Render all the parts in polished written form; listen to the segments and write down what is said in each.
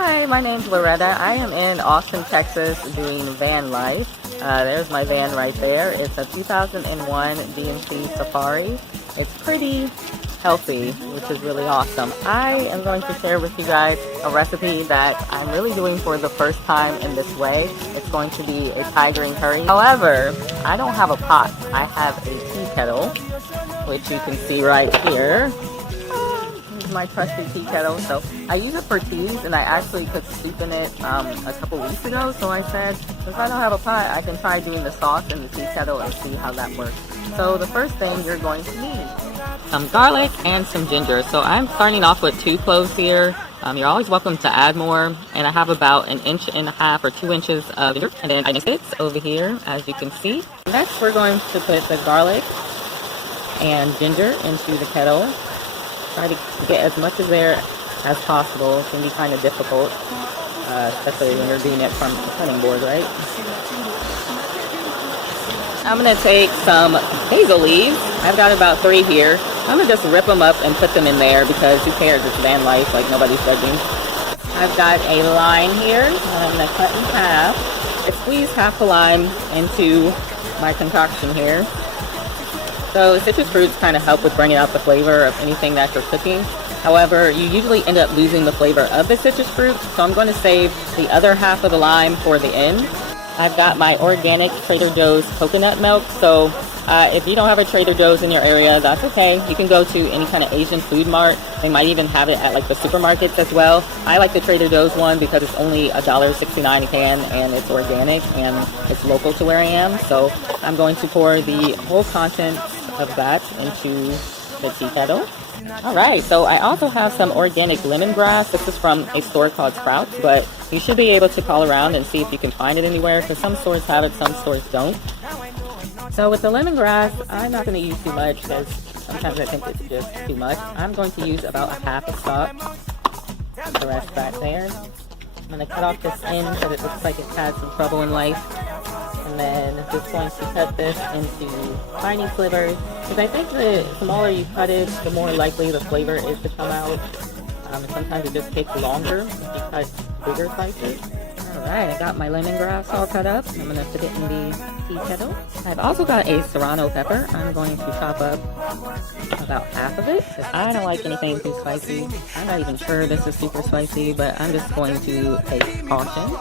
Hi, my name's Loretta. I am in Austin, Texas doing Vanlife. There's my van right there. It's a 2001 DMC Safari. It's pretty healthy, which is really awesome. I am going to share with you guys a recipe that I'm really doing for the first time in this way. It's going to be a Thai green curry. However, I don't have a pot. I have a tea kettle, which you can see right here. My trusty tea kettle. So I use it for teas, and I actually cooked soup in it a couple weeks ago. So I said, since I don't have a pot, I can try doing the sauce in the tea kettle and see how that works. So the first thing you're going to need some garlic and some ginger. So I'm starting off with 2 cloves here. You're always welcome to add more, and I have about 1.5 inches or 2 inches of ginger, and then I sticks over here, as you can see. Next, we're going to put the garlic and ginger into the kettle. Try to get as much of there as possible. It can be kind of difficult, especially when you're doing it from the cutting board, right? I'm going to take some basil leaves. I've got about 3 here. I'm going to just rip them up and put them in there because who cares? It's van life, like nobody's judging. I've got a lime here that I'm going to cut in half. I squeeze half a lime into my concoction here. So citrus fruits kind of help with bringing out the flavor of anything that you're cooking. However, you usually end up losing the flavor of the citrus fruit, so I'm going to save the other half of the lime for the end. I've got my organic Trader Joe's coconut milk, so if you don't have a Trader Joe's in your area, that's okay. You can go to any kind of Asian food mart. They might even have it at like the supermarkets as well. I like the Trader Joe's one because it's only $1.69 a can, and it's organic and it's local to where I am. So I'm going to pour the whole contents of that into the tea kettle. Alright, so I also have some organic lemongrass. This is from a store called Sprouts, but you should be able to call around and see if you can find it anywhere, because some stores have it, some stores don't. So with the lemongrass, I'm not going to use too much because sometimes I think it's just too much. I'm going to use about 1/2 stalk. Put the rest back there. I'm going to cut off this end because it looks like it's had some trouble in life. And then just going to cut this into tiny slivers, because I think the smaller you cut it, the more likely the flavor is to come out. And sometimes it just takes longer if you cut bigger slices. Alright, I got my lemongrass all cut up. I'm going to put it in the tea kettle. I've also got a serrano pepper. I'm going to chop up about half of it, because I don't like anything too spicy. I'm not even sure this is super spicy, but I'm just going to take caution.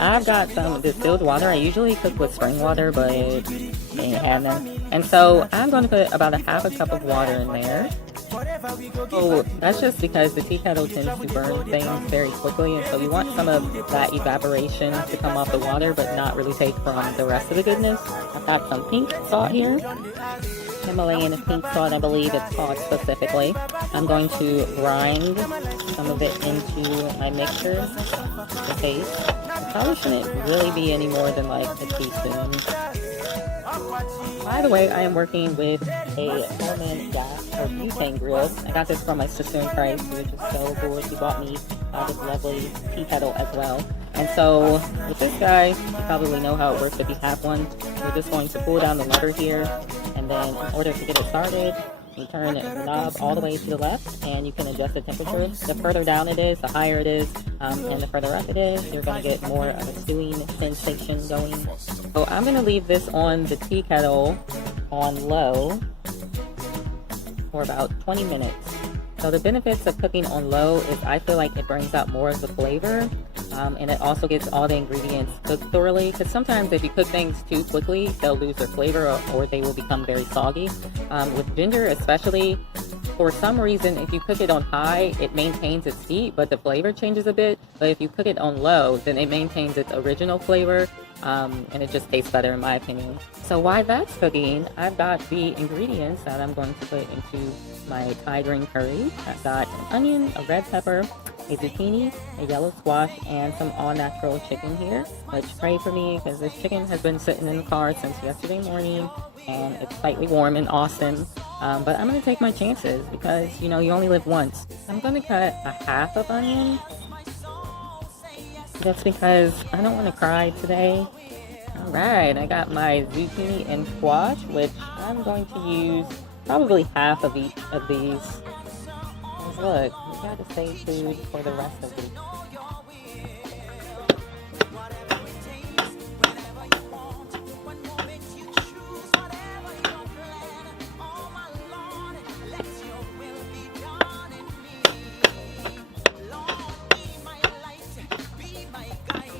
I've got some distilled water. I usually cook with spring water, but I ain't had none. And so I'm going to put about 1/2 cup of water in there. So that's just because the tea kettle tends to burn things very quickly, and so you want some of that evaporation to come off the water, but not really take from the rest of the goodness. I've got some pink salt here. Himalayan pink salt, I believe it's called specifically. I'm going to grind some of it into my mixer to taste. It probably shouldn't really be any more than like a teaspoon. By the way, I am working with a Coleman gas or butane grill. I got this from my sister in Christ, which is so cool. She bought me this lovely tea kettle as well. And so with this guy, you probably know how it works if you have one. We're just going to pull down the lever here, and then in order to get it started, you turn the knob all the way to the left, and you can adjust the temperature. The further down it is, the higher it is, and the further up it is, you're going to get more of a stewing sensation going. So I'm going to leave this on the tea kettle on low for about 20 minutes. So the benefits of cooking on low is I feel like it brings out more of the flavor, and it also gets all the ingredients cooked thoroughly, because sometimes if you cook things too quickly, they'll lose their flavor or they will become very soggy. With ginger especially, for some reason, if you cook it on high, it maintains its heat, but the flavor changes a bit. But if you cook it on low, then it maintains its original flavor, and it just tastes better in my opinion. So while that's cooking, I've got the ingredients that I'm going to put into my Thai green curry. I've got an onion, a red pepper, a zucchini, a yellow squash, and some all-natural chicken here. Which pray for me, because this chicken has been sitting in the car since yesterday morning, and it's slightly warm in Austin. But I'm going to take my chances because, you know, you only live once. I'm going to cut 1/2 of onion just because I don't want to cry today. Alright, I got my zucchini and squash, which I'm going to use probably half of each of these. Because look, we gotta save food for the rest of the week.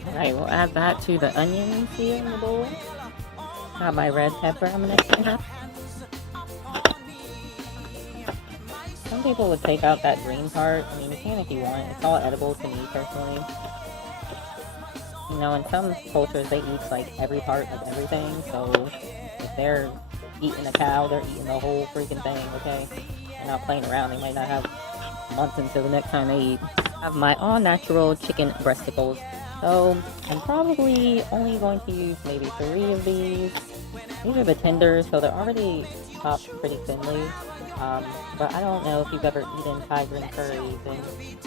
Alright, we'll add that to the onions here in the bowl. Got my red pepper I'm gonna add. Some people would take out that green part. I mean, you can if you want. It's all edible to me personally. You know, in some cultures they eat like every part of everything. So if they're eating a cow, they're eating the whole freaking thing, okay? They're not playing around. They might not have months until the next time they eat. I have my all-natural chicken breasticles. So I'm probably only going to use maybe 3 of these. These are the tenders, so they're already chopped pretty thinly. But I don't know if you've ever eaten Thai green curries, and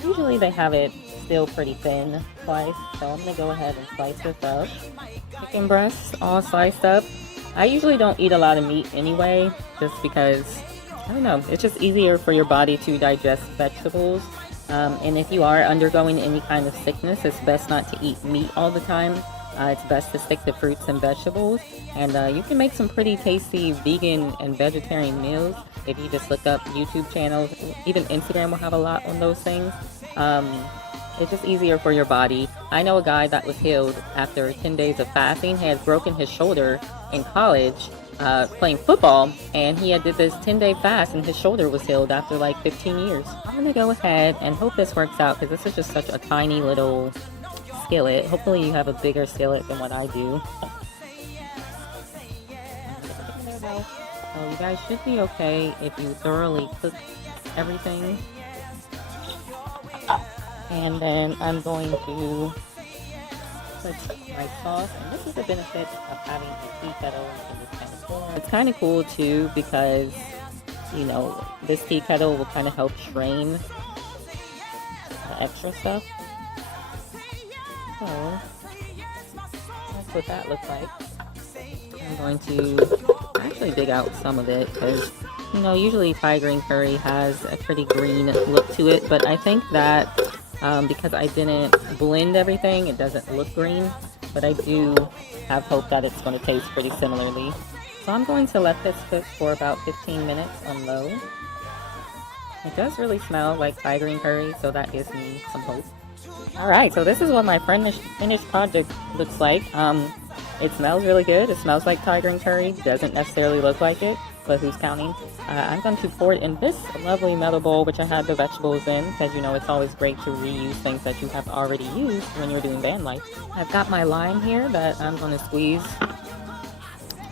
usually they have it still pretty thin sliced. So I'm gonna go ahead and slice this up. Chicken breasts all sliced up. I usually don't eat a lot of meat anyway, just because, I don't know, it's just easier for your body to digest vegetables. And if you are undergoing any kind of sickness, it's best not to eat meat all the time. It's best to stick to fruits and vegetables. And you can make some pretty tasty vegan and vegetarian meals if you just look up YouTube channels. Even Instagram will have a lot on those things. It's just easier for your body. I know a guy that was healed after 10 days of fasting. He had broken his shoulder in college playing football, and he had did this 10-day fast, and his shoulder was healed after like 15 years. I'm gonna go ahead and hope this works out, because this is just such a tiny little skillet. Hopefully you have a bigger skillet than what I do. So you guys should be okay if you thoroughly cook everything. And then I'm going to put my sauce, and this is the benefit of having a tea kettle in this kind of form. It's kind of cool too, because, you know, this tea kettle will kind of help strain the extra stuff. So that's what that looks like. I'm going to actually dig out some of it, because, you know, usually Thai green curry has a pretty green look to it, but I think that because I didn't blend everything, it doesn't look green, but I do have hope that it's going to taste pretty similarly. So I'm going to let this cook for about 15 minutes on low. It does really smell like Thai green curry, so that gives me some hope. Alright, so this is what my finished project looks like. It smells really good. It smells like Thai green curry. Doesn't necessarily look like it, but who's counting? I'm going to pour it in this lovely metal bowl, which I had the vegetables in, because, you know, it's always great to reuse things that you have already used when you're doing van life. I've got my lime here that I'm going to squeeze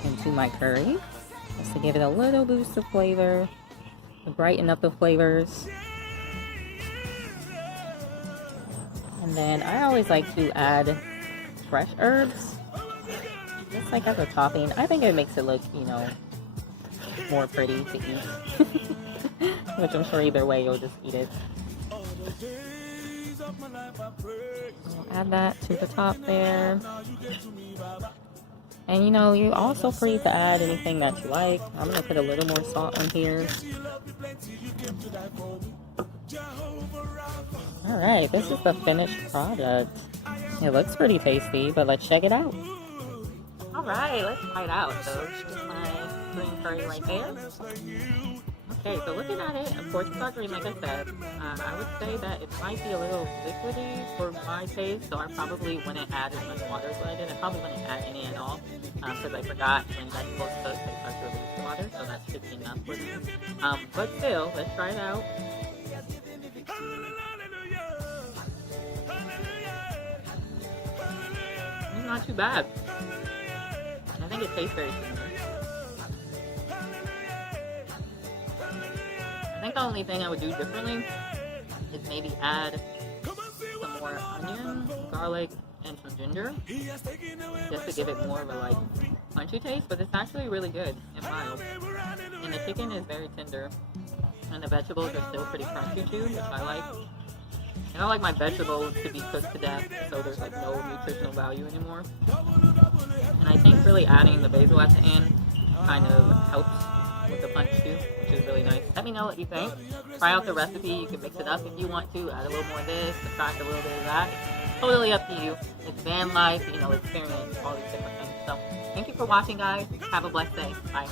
into my curry, just to give it a little boost of flavor, to brighten up the flavors. And then I always like to add fresh herbs, just like as a topping. I think it makes it look, you know, more pretty to eat. Which I'm sure either way you'll just eat it. I'll add that to the top there. And you know, you're also free to add anything that you like. I'm going to put a little more salt on here. Alright, this is the finished product. It looks pretty tasty, but let's check it out. Alright, let's try it out. So, here's my green curry right there. Okay, so looking at it, of course it's not green like I said. I would say that it might be a little liquidy for my taste, so I probably wouldn't add as much water as I did. I probably wouldn't add any at all, because I forgot when vegetables cook, they start to release water, so that should be enough for me. But still, let's try it out. It's not too bad. I think it tastes very similar. I think the only thing I would do differently is maybe add some more onion, garlic, and some ginger, just to give it more of a like punchy taste, but it's actually really good and mild. And the chicken is very tender, and the vegetables are still pretty crunchy too, which I like. I don't like my vegetables to be cooked to death, so there's like no nutritional value anymore. And I think really adding the basil at the end kind of helps with the punch too, which is really nice. Let me know what you think. Try out the recipe. You can mix it up if you want to. Add a little more of this, subtract a little bit of that. It's totally up to you. It's van life, experience all these different things. So thank you for watching, guys. Have a blessed day. Bye.